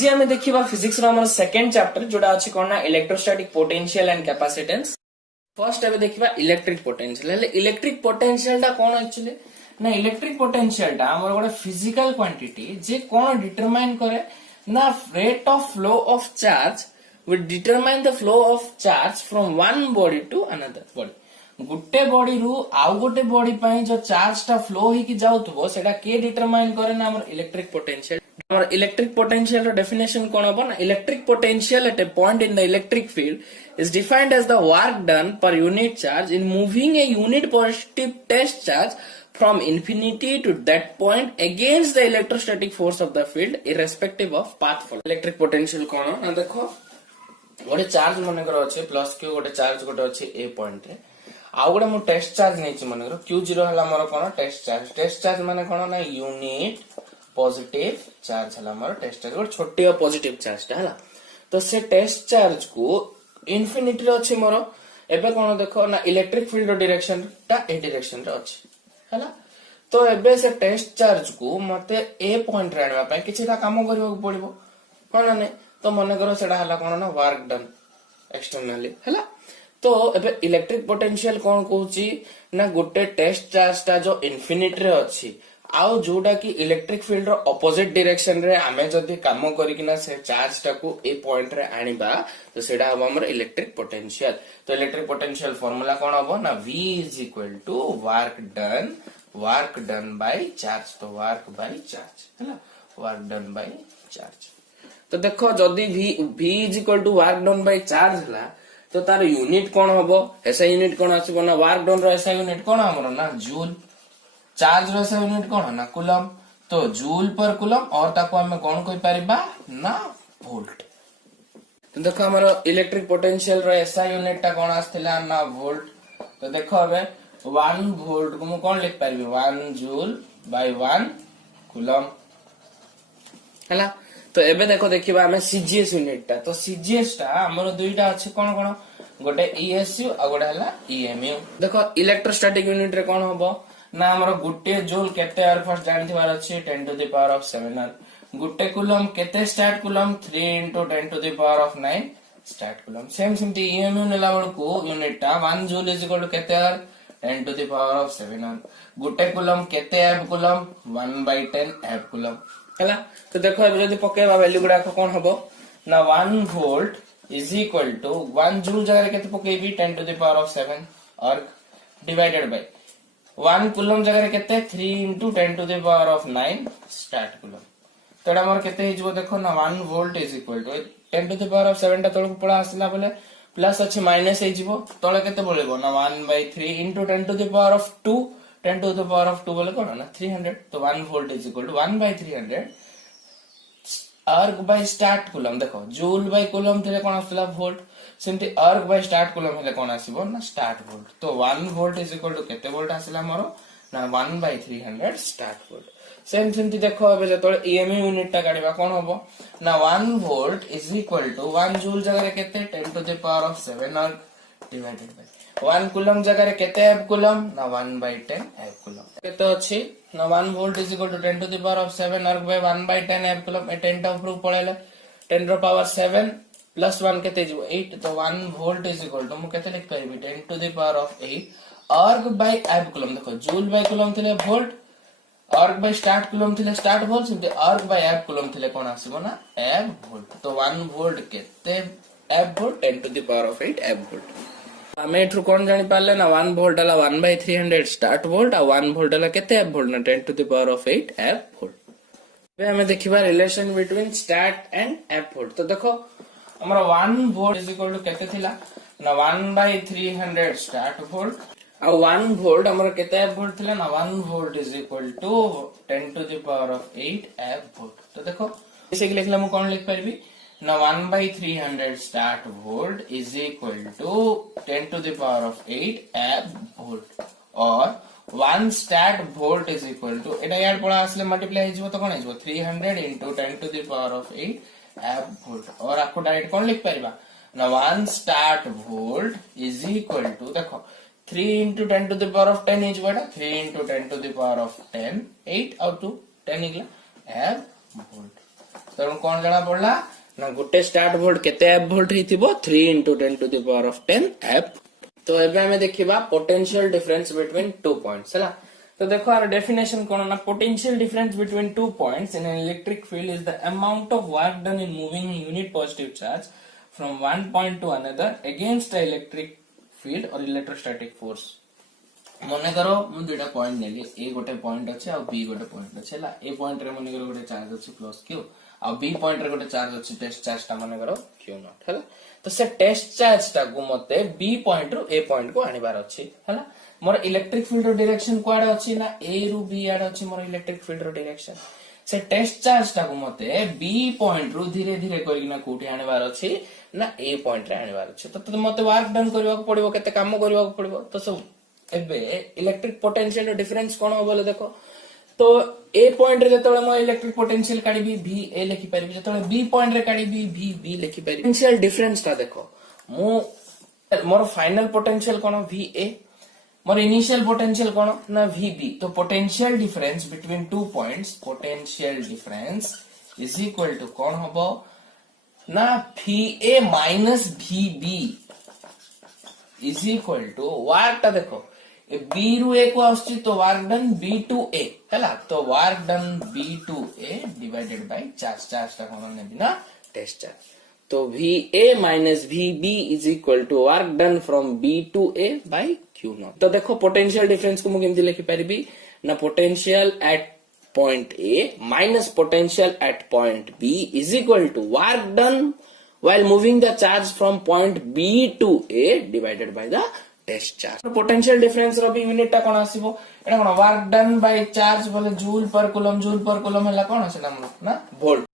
जी आम देखा physics second chapter जोड़ा अच्छी कौन ना electrostatic potential and capacitance. First एबे देखा इलेक्ट्रिक पोटेंशियल। इलेक्ट्रिक पोटेंशियल टा कौन एक्चुअली ना इलेक्ट्रिक पोटेंशियल टा हमर गोटे फिजिकल क्वांटिटी जे कौन डिटरमाइन करे ना rate of flow of charge will determine the flow of charge from one body to another body। Gute body रु आउ गोटे बॉडी पई जो चार्ज टा फ्लो ही की जाउथबो सेटा के डिटरमाइन करे ना हमर इलेक्ट्रिक पोटेंशियल। हमर इलेक्ट्रिक पोटेंशियल रो डेफिनेशन कोन होबो ना electric potential at A point in the electric field is defined as the work done per unit charge in moving a unit positive test charge from infinity to that point against the electrostatic force of the field irrespective of path follow। Electric potential कोन ना देखो गोटे charge मनकर अच्छे plus Q गोटे charge गोटे अच्छे ए point रे आउ गोटे मु टेस्ट चार्ज नहीं मनकर Q0 हला मोर कोन टेस्ट चार्ज माने कोन ना यूनिट पॉजिटिव चार्ज हला मोर टेस्ट चार्ज गोटे छोटी पॉजिटिव चार्ज टा हला। तो से टेस्ट चार्ज को इन्फिनिटी रे अछि मोर एबे कोन देखो ना इलेक्ट्रिक फील्ड रो डायरेक्शन टा ए डायरेक्शन रे अछि हला। तो एबे से टेस्ट चार्ज को मते ए पॉइंट रे आनबा पय किछिटा काम करबा पड़िबो कोन नै। तो मन करो सेटा हला कोन ना वर्क डन एक्सटर्नली हला। तो एबे इलेक्ट्रिक पोटेंशियल कोन कहूची ना गोटे टेस्ट चार्ज टा जो इन्फिनिटी रे अछि आउ जोडा की इलेक्ट्रिक फील्ड रो ऑपोजिट डायरेक्शन रे आमे जदी काम करी कि ना से चार्ज टा को ए पॉइंट रे आनिबा तो सेटा हबो हमर इलेक्ट्रिक पोटेंशियल। तो इलेक्ट्रिक पोटेंशियल फार्मूला कोन हबो ना V = work done by charge. तो वर्क बाय चार्ज हला वर्क डन बाय चार्ज। तो देखो जदि V = work done by charge हला तो तार यूनिट कौन हम एसआई यूनिट कौन आसो ना वर्क डन रो एसआई यूनिट कौन हमर ना जूल चार्ज रो एसआई यूनिट कौन ना कूलम। तो जूल पर कूलम और ताको हमें कौन कहि परिबा ना वोल्ट। तो देखो हमर इलेक्ट्रिक पोटेंशियल रो एसआई यूनिट टा कौन आस्थिला ना वोल्ट। तो देखो हमें 1 वोल्ट को मु कौन लिख परिबे 1 जूल बाय 1 कूलम हला। तो एबे देखो देखिबा हमें सीजीएस यूनिट टा। तो सीजीएस टा हमर दुईटा अछि कोन कोन गोटे ईएसयू आ गोटे हला ईएमयू। देखो इलेक्ट्रोस्टैटिक यूनिट रे कोन होबो ना हमर गुटे जूल केते आर फर्स्ट जानथिबार अछि 10⁻⁷ आर। गुटे कूलम केते स्टार्ट कूलम 3 * 10⁻⁹ स्टार्ट कूलम। सेम सिमटी ईएमयू नेला बळको यूनिट टा 1 जूल = केते आर 10⁻⁷ आर। गुटे कूलम केते एफ कूलम 1/10 एफ कूलम हला। तो देखो अब जदी पकेबा वैल्यू गुडा कोन हबो ना 1 वोल्ट = 1 जूल जगह केते पकेबी 10⁻⁷ और डिवाइडेड बाय 1 कूलम जगह केते 3 * 10⁻⁹ स्टार्ट कूलम। तो एडा मोर केते हिजबो देखो ना 1 वोल्ट = 10⁻⁷ टा तळको पळा आसला बोले प्लस अछि माइनस हिजबो तळे केते बोलेबो ना 1/3 * 10⁻²। 10⁻² बोले कोन ना 300। तो 1 वोल्ट = 1/300 अर्ग बाय स्टार्ट कूलम। देखो जूल बाय कूलम थिले कोन आसला वोल्ट सिमती अर्ग बाय स्टार्ट कूलम हेले कोन आसीबो ना स्टार्ट वोल्ट। तो 1 वोल्ट = केते वोल्ट आसला मोर ना 1/300 स्टार्ट वोल्ट। सेम सिमती देखो एबे जतोले ईएमयू यूनिट टा काढिबा कोन होबो ना 1 वोल्ट = 1 जूल जगह केते 10⁻⁷ अर्ग डिवाइडेड बाय 1 कूलम जगह केते एफ कूलम ना 1/10 एफ कूलम। केते अछि ना 1 वोल्ट = 10⁻⁷ अर्ग बाय 1/10 एफ कूलम। ए 10 टा ऊपर पळेले 10⁻⁷ प्लस 1 केते जिवो 8। तो 1 वोल्ट = मु केते लिख परिबी 10⁻8 अर्ग बाय एफ कूलम। देखो जूल बाय कूलम थिले वोल्ट अर्ग बाय स्टार्ट कूलम थिले स्टार्ट वोल्ट सिमते अर्ग बाय एफ कूलम थिले कोन आसीबो ना एफ वोल्ट। तो 1 वोल्ट केते एफ वोल्ट 10⁻8 एफ वोल्ट। हमें एठु कोन जानि पाले ना 1 वोल्ट हला 1/300 स्टार्ट वोल्ट आ 1 वोल्ट हला केते एफ वोल्ट ना 10⁻8 एफ वोल्ट। बे हमें देखिबा relation between start and F volt. तो देखो हमरा 1 वोल्ट = केते थिला ना 1/300 स्टार्ट वोल्ट आ 1 वोल्ट हमरा केते एफ वोल्ट थिला ना 1 वोल्ट = 10⁻8 एफ वोल्ट। तो देखो इसे के लिखला मु कोन लिख परबी ना 1/300 स्टार्ट वोल्ट = 10⁻8 एफ वोल्ट और 1 स्टार्ट वोल्ट = एटा यार पळा आसले मल्टीप्लाई हिजबो तो कोन हिजबो 300 * 10⁻8 एफ वोल्ट। और आपको डायरेक्ट कोन लिख परिबा ना 1 स्टार्ट वोल्ट = देखो 3 * 10⁻10 हिजबो एटा 3 * 10⁻10 8 आउट टू 10 निकला एफ वोल्ट। तेणु कौन जना पड़ला ना गोटे स्टार्ट वोल्ट केते एफ वोल्ट हेतिबो 3 into 10 to the power of 10 एफ। तो एबे हमें देखिबा potential difference between two points हैला। तो देखो आर डेफिनेशन कोन ना potential difference between two points in an electric field is the amount of work done in moving unit positive charge from one point to another against a electric field और electrostatic force. मने करो मु दुटा point नेली ए गोटे point अछि आ B गोटे point अछि हैला। ए पॉइंट रे मने करो गोटे चार्ज अछि प्लस क्यू आ बी पॉइंट रे गोटे चार्ज अछि टेस्ट चार्ज ता मने करो क्यू नॉट हैला। तो से टेस्ट चार्ज ता को मते बी पॉइंट रो ए पॉइंट को आनिबार अछि हैला। मोर इलेक्ट्रिक फील्ड रो डायरेक्शन कोआडे अछि ना ए रु बी आडे अछि मोर इलेक्ट्रिक फील्ड रो डायरेक्शन। से टेस्ट चार्ज ता को मते बी पॉइंट रो धीरे धीरे करिना कोठी आनिबार अछि ना ए पॉइंट रे आनिबार अछि। तो मते वर्क डन करबा को पड़िबो केते काम करबा को पड़िबो। तो सब एबे इलेक्ट्रिक पोटेंशियल रो डिफरेंस कोन हो बोले देखो। तो ए पॉइंट रे जतले म इलेक्ट्रिक पोटेंशियल काढिबी भी ए लिखि परिबी जतले बी पॉइंट रे काढिबी भी बी लिखि परिबी। पोटेंशियल डिफरेंस ता देखो मु मोर फाइनल पोटेंशियल कोन भी ए मोर इनिशियल पोटेंशियल कोन ना भी बी। तो potential difference between two points potential difference is equal to कोन हबो ना V A minus V B is equal to work ता देखो बी रु ए को आछि तो work done B to A हैला। तो work done B to A divided by charge charge ता कोन ने बिना टेस्ट चार्ज। तो V A minus V B is equal to work done from B to A by Q not. तो देखो potential difference को मु केमति लिखि परिबी ना potential at point A minus potential at point B is equal to work done while moving the charge from point B to A divided by the test charge। potential difference रो भी unit ता कोन आसीबो एटा कोन work done by charge बोले joule पर coulomb हैला कोन सेटा ना volt.